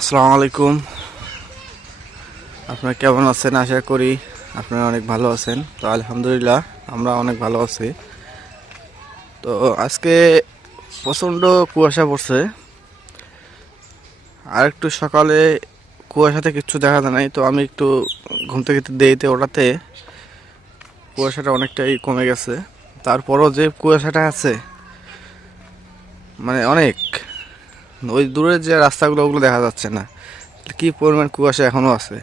আসসালামু আলাইকুম। আপনারা কেমন আছেন? আশা করি আপনারা অনেক ভালো আছেন। তো আলহামদুলিল্লাহ, আমরা অনেক ভালো আছি। তো আজকে প্রচণ্ড কুয়াশা পড়ছে। আর একটু সকালে কুয়াশাতে কিচ্ছু দেখা যায় নাই, তো আমি একটু ঘুম থেকে দেরিতে ওঠাতে কুয়াশাটা অনেকটাই কমে গেছে। তারপরও যে কুয়াশাটা আছে মানে অনেক ওই দূরে যে রাস্তাগুলো, ওগুলো দেখা যাচ্ছে না। কি পরিমাণ কুয়াশা এখনও আছে।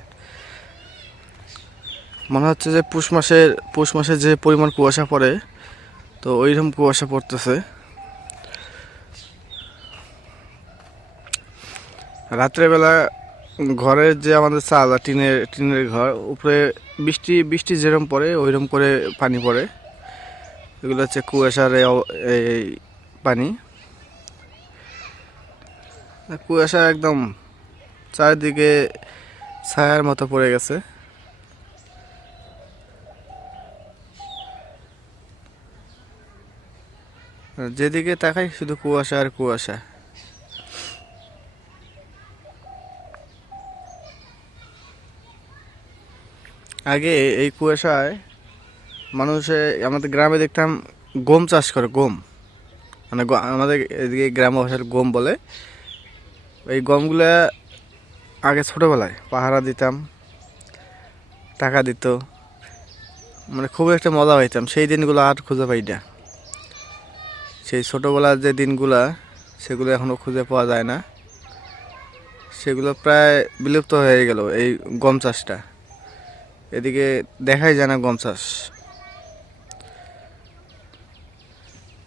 মনে হচ্ছে যে পুষ মাসের, পুষ মাসে যে পরিমাণ কুয়াশা পড়ে, তো ওইরকম কুয়াশা পড়তেছে। রাত্রেবেলা ঘরের যে আমাদের চাল টিনের টিনের ঘর, উপরে বৃষ্টি বৃষ্টি যেরকম পড়ে, ওইরকম করে পানি পড়ে। এগুলো হচ্ছে কুয়াশার এই পানি। কুয়াশা একদম চারিদিকে ছায়ার মতো পড়ে গেছে। যেদিকে তাকাই শুধু কুয়াশা আর কুয়াশা। আগে এই কুয়াশায় মানুষে, আমাদের গ্রামে দেখতাম গম চাষ করে, গম। মানে আমাদের এদিকে গ্রাম ভাষার গম বলে। এই গমগুলা আগে ছোটোবেলায় পাহারা দিতাম, টাকা দিত। মানে খুব একটা মজা পাইতাম সেই দিনগুলো আর খুঁজে পাই না। সেই ছোটোবেলার যে দিনগুলা, সেগুলো এখনও খুঁজে পাওয়া যায় না। সেগুলো প্রায় বিলুপ্ত হয়ে গেল এই গম চাষটা। এদিকে দেখাই যায় না গম চাষ।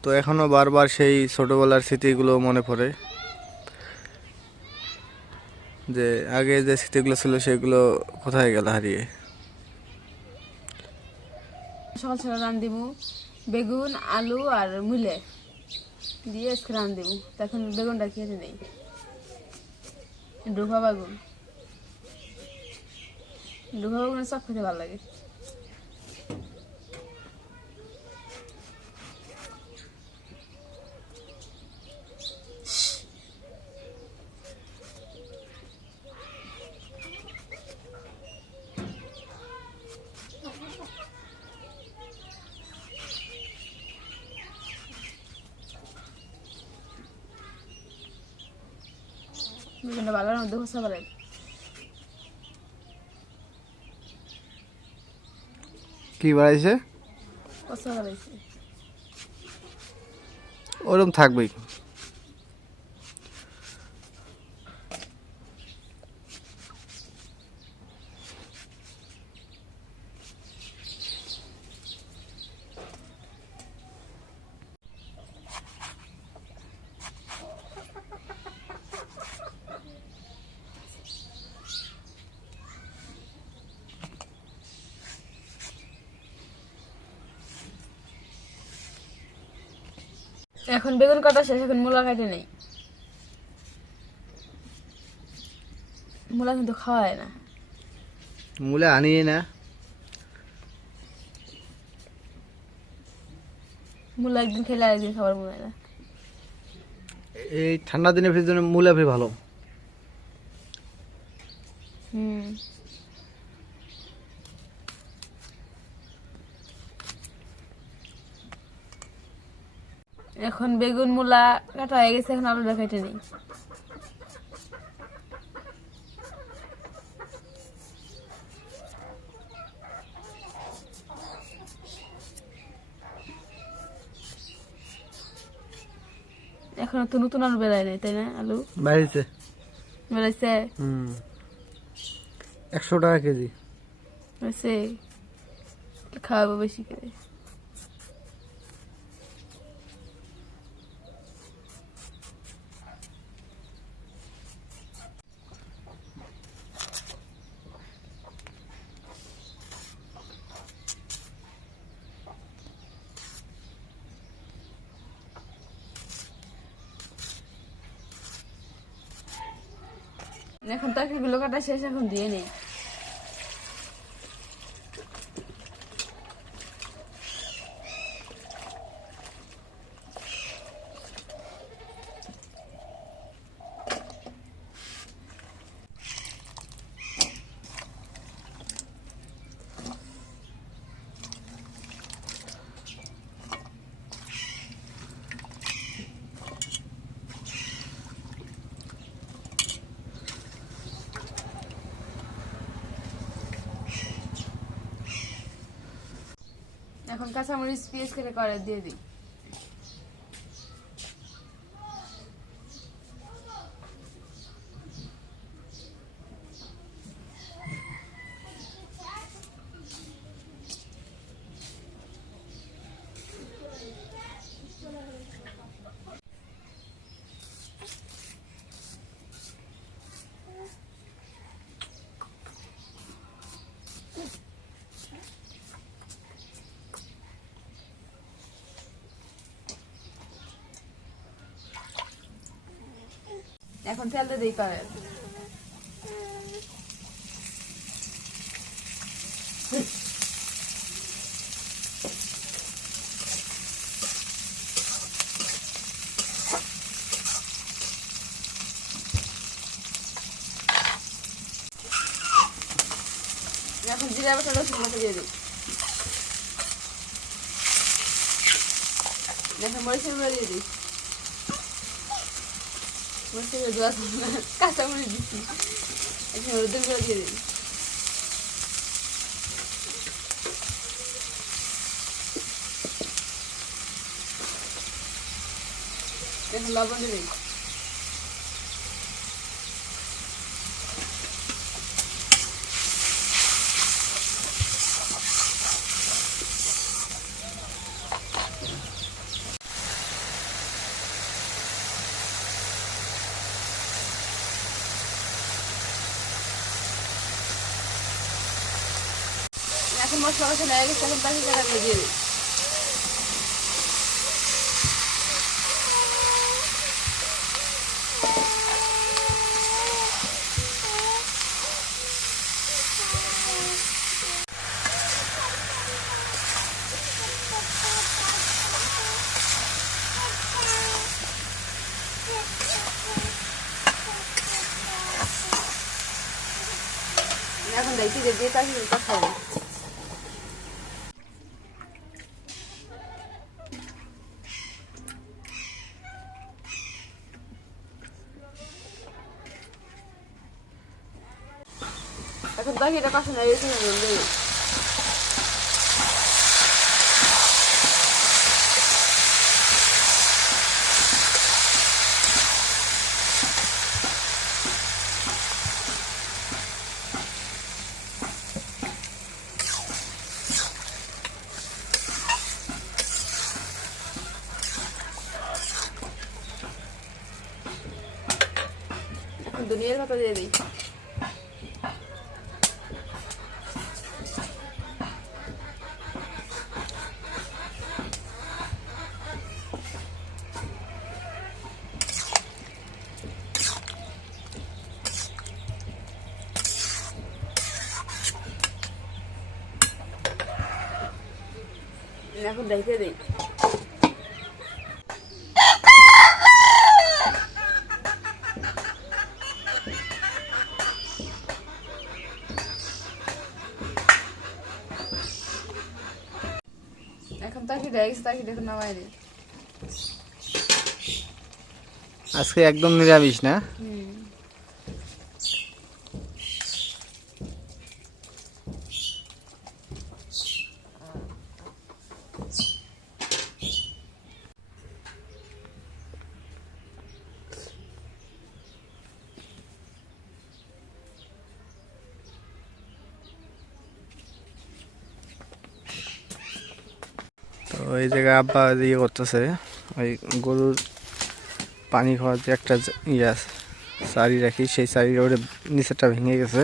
তো এখনও বারবার সেই ছোটোবেলার স্মৃতিগুলো মনে পড়ে। যে আগে যে স্মৃতিগুলো ছিল সেগুলো কোথায় গেল হারিয়ে? সকাল সকাল রান দিব বেগুন, আলু আর মুলে দিয়ে আজকে রান দিব তখন বেগুনটা কেটে নেই। ডুবা বেগুন। ডুবা বেগুনের সব খেতে ভালো লাগে। বেগুনটা বালার মধ্যে খোসা ভালো কি বাড়াইছে ভালো লাগছে ওরকম থাকবেই। এখন বেগুন কাটা শেষ এখন মূলা কাটে নেই। মূলা কিন্তু খাওয়া হয় না। মূলা আনিয়ে না। মূলা একদিন খেলে একদিন খাবার মনে হয় না। এই ঠান্ডা দিনের জন্য মূলা ভালো। হুম। এখন বেগুন মূলা কাটা হয়ে গেছে এখন আলুটা কেটে নেই। এখন তো নতুন আলু বেড়ায় নাই তাই না আলু? বেড়াইছে হুম। একশো টাকা কেজি। বেড়াইছে খাওয়াবো বেশি করে এখন তরকারিগুলো কাটা শেষ এখন দিয়ে নেই। কাঁচামরিচ পেঁয়াজ করে করে দিয়ে দিই। এখন তেল দিয়ে দিই করে এখন জিরা বাটা রসুন বাটা দিয়ে দিই এখন মরিচের গুঁড়ো দিয়ে দিই দেওয়া যাবে না, কাঁচা মরিচ দিচ্ছি এখন হলুদের গুঁড়ো লবণ দিয়ে এখন মশলা মশলা লেগে গেছে এখন বাকি কাটাগুলো দিয়ে দিই এখন দেখি যে দিয়ে তাকে কথা হবে এখন দেখি এটা কাছে না এসে বলবে এখন দুনিয়ার কথা দিয়ে দিই এখন দেখে দিই। এখন তাকে দেখ তাকে দেখে নামাই দিই আজকে একদম নিরামিষ না? এই জায়গায় আব্বা ইয়ে করতেছে, ওই গরুর পানি খাওয়ার যে একটা ইয়ে আছে, সারি রাখি, সেই সারির ওটা নিচেরটা ভেঙে গেছে।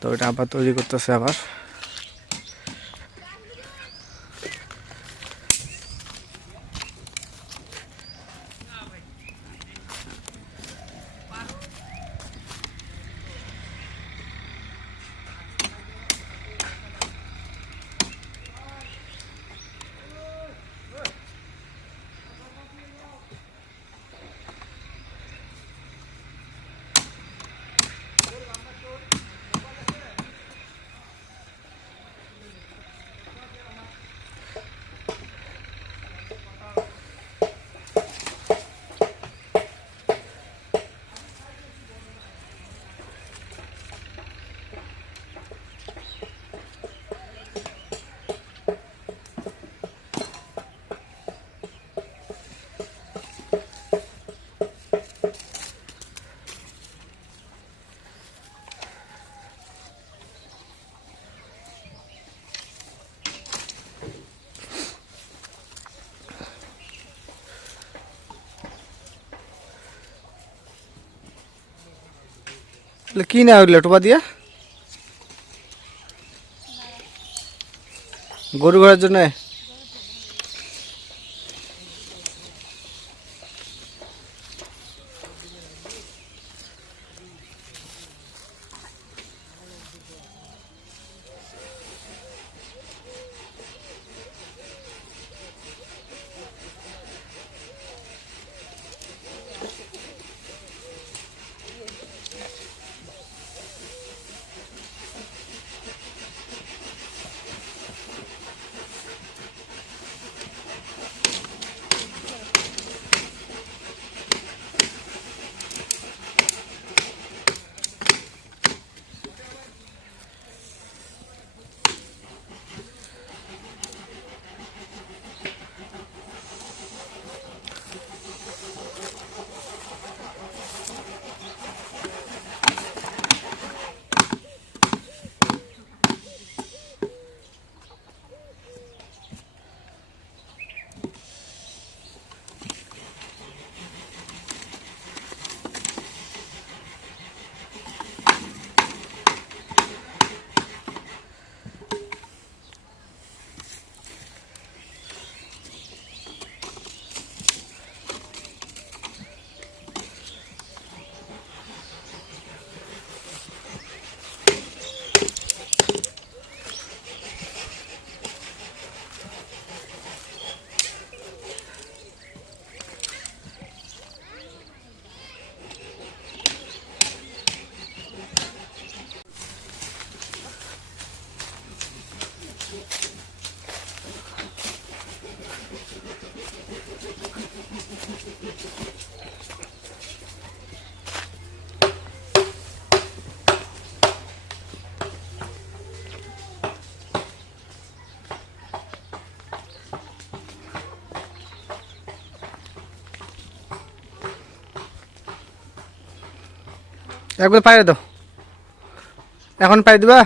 তো ওটা আব্বা তৈরি করতেছে আবার। কি না ওইগুলো টোপা দিয়া? গরু ঘরের জন্য? একবার পাইরে দাও। এখন পাই দিবা?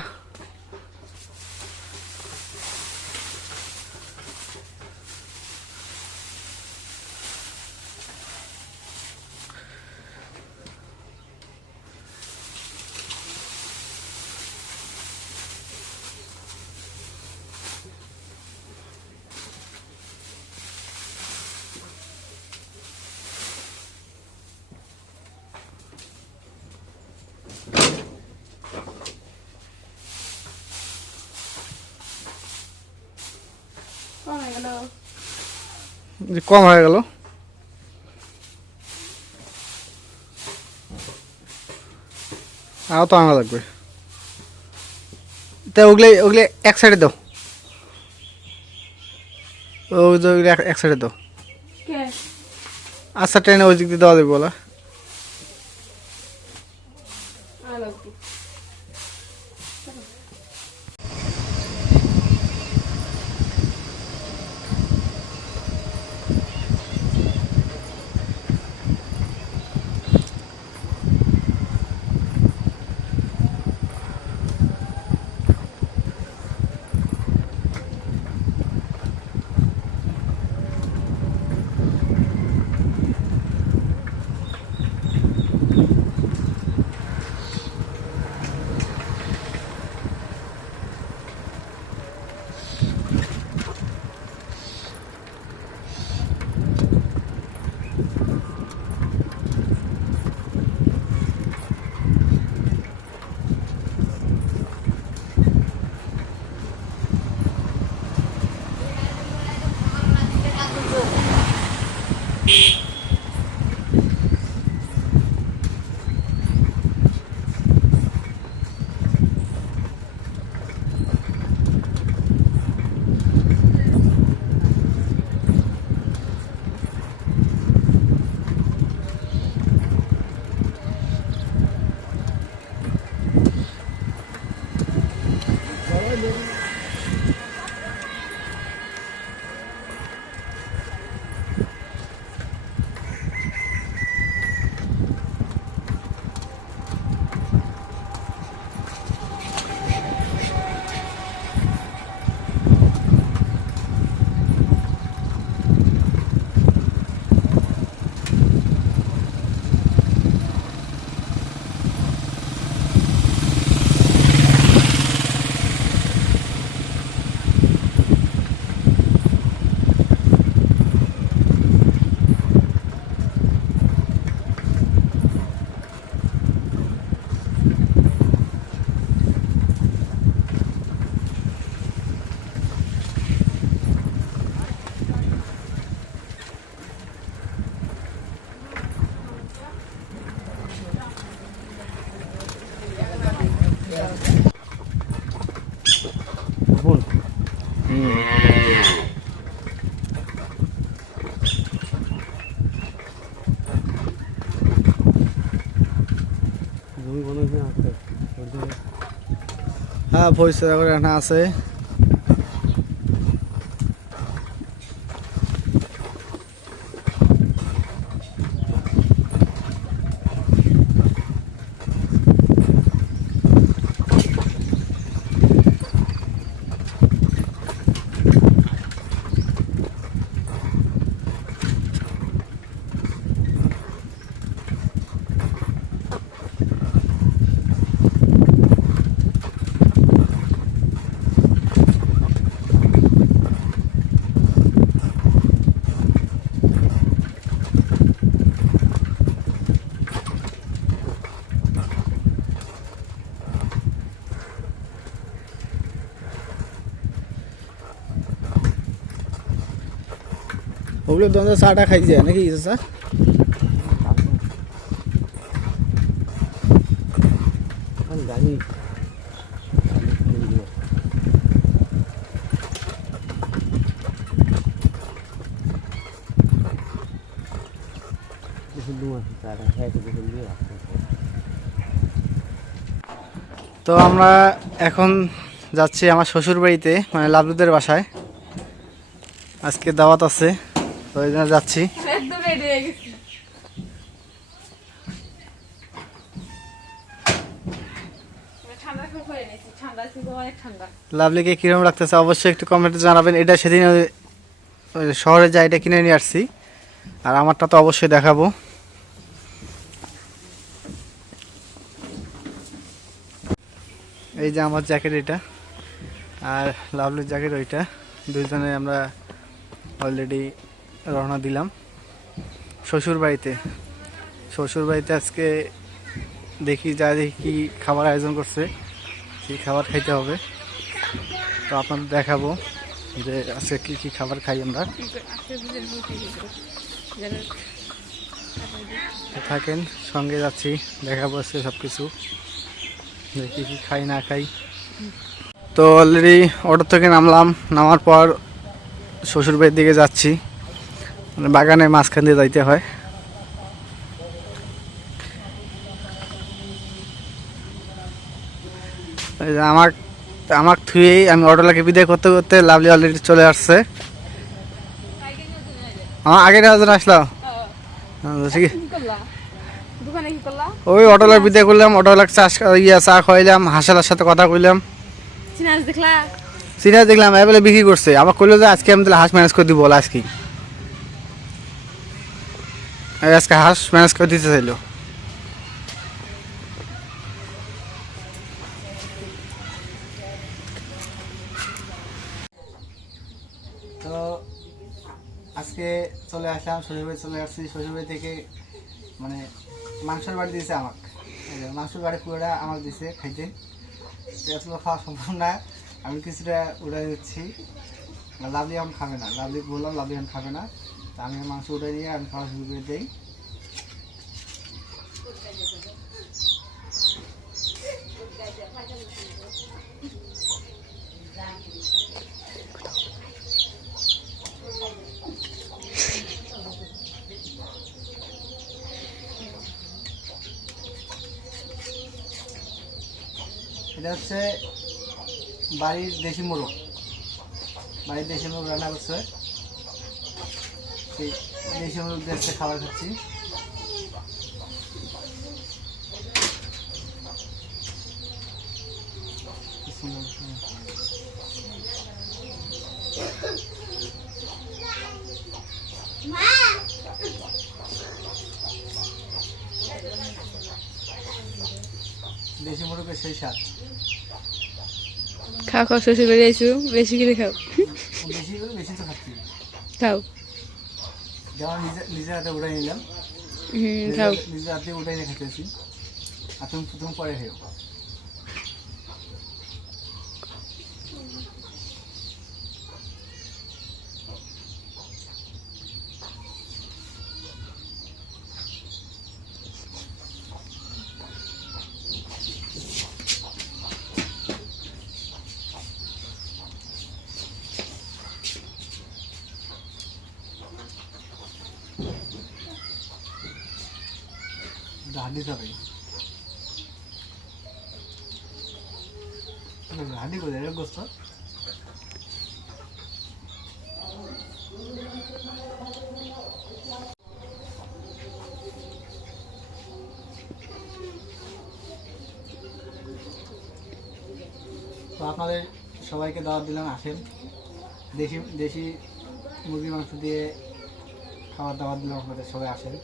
যে কম হয়ে গেল। আরও তো আনা লাগবে। তা ওগুলো ওগুলো এক সাইডে দাও। ওগুলো এক- এক সাইডে দাও। আচ্ছা ট্রেনে ওই দিক দিয়ে দেওয়া দেবে বলা। করে রাখা আছে। ওগুলো দোকানে চাটা খাই যায়, নাকি স্যার তো আমরা এখন যাচ্ছি আমার শ্বশুর বাড়িতে মানে লাভলুদের বাসায়। আজকে দাওয়াত আছে। তো এই জন্য যাচ্ছি। লাভলিকে কীরকম লাগতেছে অবশ্যই একটু কমেন্টে জানাবেন। এটা সেদিন শহরে যাই এটা কিনে নিয়ে আসছি। আর আমারটা তো অবশ্যই দেখাবো। এই যে আমার জ্যাকেট এটা। আর লাভলির জ্যাকেট ওইটা। দুইজনে আমরা অলরেডি রওনা দিলাম। শ্বশুর বাড়িতে শ্বশুর বাড়িতে আজকে দেখি, যা দেখি কী খাবার আয়োজন করছে, কী খাবার খাইতে হবে। তো আপনাদের দেখাবো যে আজকে কী কী খাবার খাই আমরা। থাকেন, সঙ্গে যাচ্ছি, দেখাবো আজকে সব কিছু কী কী খাই, না খাই। তো অলরেডি অটো থেকে নামলাম, নামার পর শ্বশুরবাড়ির দিকে যাচ্ছি। মানে বাগানের মাঝখান দিয়ে যাইতে হয়। আমার আমার থুয়েই আমি অটোলাকে বিদায় করতে করতে লাভলি অলরেডি চলে আসছে। আমার আগে নেওয়ার জন্য আসলাম ঠিক। ওই অটোলার বিদায় করলাম অটোলার চাষ ইয়া চা খাইলাম হাসালার সাথে কথা কইলাম। সিনাজ দেখলাম এবেলে বিক্রি করছে। আবার কইলো যে আজকে আমি তাহলে হাঁস ম্যানেজ করে দিব আজকে আজকে হাঁস ম্যানেজ করে দিতে চাইলো। তো আজকে চলে আসলাম, শ্বশুরবাড়ি চলে আসছি। শ্বশুরবাড়ি থেকে মানে মাংসের বাড়ি দিয়েছে আমাকে। মাংসের বাড়ি পুরোটা আমার দিয়েছে খাইতে। আসলে খাওয়া সম্ভব না। আমি কিছুটা উড়াই দিচ্ছি। লাভলি এখন খাবে না। লাভলি বললাম লাভলি এখন খাবে না। আমি মাংস উঠাই দিয়ে আমি খাওয়া শুরু করে দিই। এটা হচ্ছে বাড়ির দেশি মোরগ। বাড়ির দেশি মোরগ রান্না করছে। সেই দেশি দিয়ে আজকে খাবার খাচ্ছি। দেশি মোরগের সেই স্বাদ। খাও খাও শ্বশুর বাড়ি আইসু বেশি করে খাও। বেশি করে বেশি তো খাচ্ছি। খাও। যেমন নিজে নিজের হাতে উঠাই নিলাম। হুম নিজের হাতে উঠাই খেতেছি আর তুমি প্রথম পরে খেও তো আপনাদের সবাইকে দাওয়াত দিলাম, আসেন। দেশি দেশি মুরগি মাংস দিয়ে খাবার দাবার দিলাম আপনাদের, সবাই আসেন।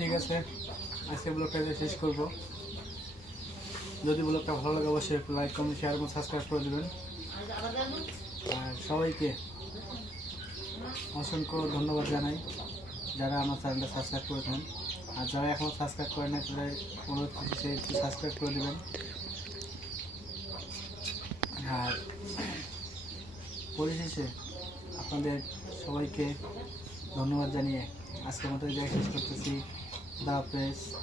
ঠিক আছে আজকে ব্লগটা শেষ করব। যদি ব্লগটা ভালো লাগে, অবশ্যই একটু লাইক কমেন্ট শেয়ার এবং সাবস্ক্রাইব করে দেবেন। আর সবাইকে অসংখ্য ধন্যবাদ জানাই যারা আমার চ্যানেলটা সাবস্ক্রাইব করে করেছেন। আর যারা এখনও সাবস্ক্রাইব করে না তাদের অনুরোধ করছি সে একটু সাবস্ক্রাইব করে দেবেন। আর পরিশেষে আপনাদের সবাইকে ধন্যবাদ জানিয়ে আজকের মতো জায়গায় শেষ করতেছি। Dapes,